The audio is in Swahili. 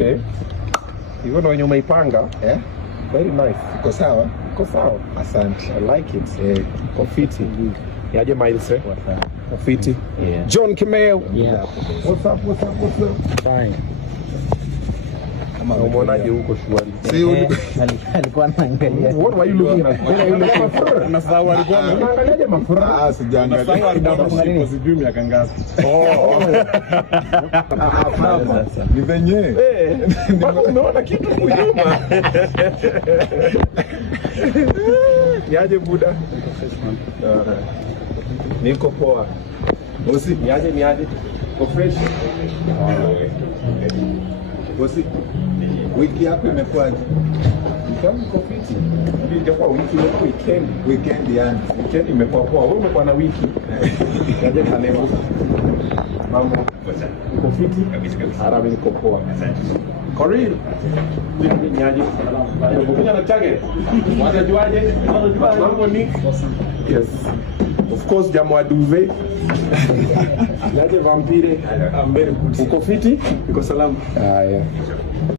Okay. Hivyo ndio wenye umeipanga. Eh? Very nice. Iko sawa? Iko sawa. Asante. I like it. Kofiti. Yaje Miles eh? Kofiti. Yeah. John Kimeo. Yeah. What's up? Fine. Kama Umeonaje huko shwari? Alikuwa anaangalia. What were you looking at? Unasahau alikuwa Unaangaliaje mafura? sijaangalia. sijui miaka ngapi. Ni venye. Mpaka umeona kitu kunyuma. Yaje buda? Niko poa. Bosi, Niaje? Ko fresh? bosi. Wiki yako imekuwaje? Kama kofiti. Ilikuwa wiki imekuwa weekend. Weekend yani. Weekend imekuwa poa. Wewe umekuwa na wiki. Yaje kanemo. Mambo. Kofiti? Arabi niko poa. Koril. Niaje? Unakuja na chage? Wanajuaje? Mambo ni? Yes. Of course jamu wa duve. Niaje vampire? I'm very good. Uko fiti? Iko salama. Yeah.